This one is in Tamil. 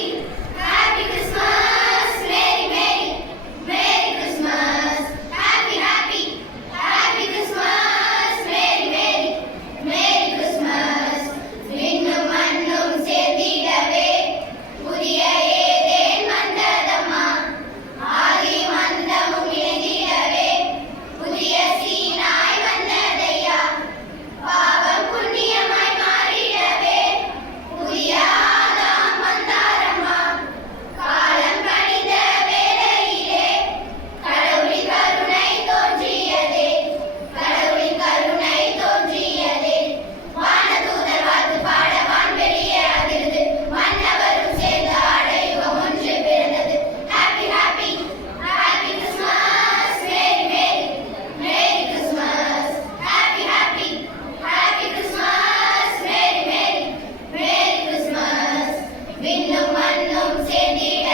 Happy Christmas, Merry Merry, Merry Christmas, Happy Happy, Happy Christmas, Merry Merry, Merry Christmas. விண்ணும் மண்ணும் சேர்ந்திடவே புதிய ஏதேன் வந்ததம்மா, ஆதியும் அந்தமும் இணைந்திடவே புதிய சீனாய் வந்ததையா, பாவம் புண்ணியமாய் மாறிடவே புதிய ஆதாம் வந்தாரம்மா. காலம் கழிந்த வேளையிலே கடவுளின் கருணை தோன்றியதே, கடவுளின் கருணை தோன்றியதே. வானதூதர் வாழ்த்து பாட வான்வெளியே அதிர்ந்து, மன்னவரும் சேர்ந்து ஆட யுகம் ஒன்று பிறந்தது. Happy happy, happy Christmas, merry merry, merry Christmas. Happy happy, happy Christmas, merry merry, merry Christmas. விண்ணும் மண்ணும் சேர்ந்திட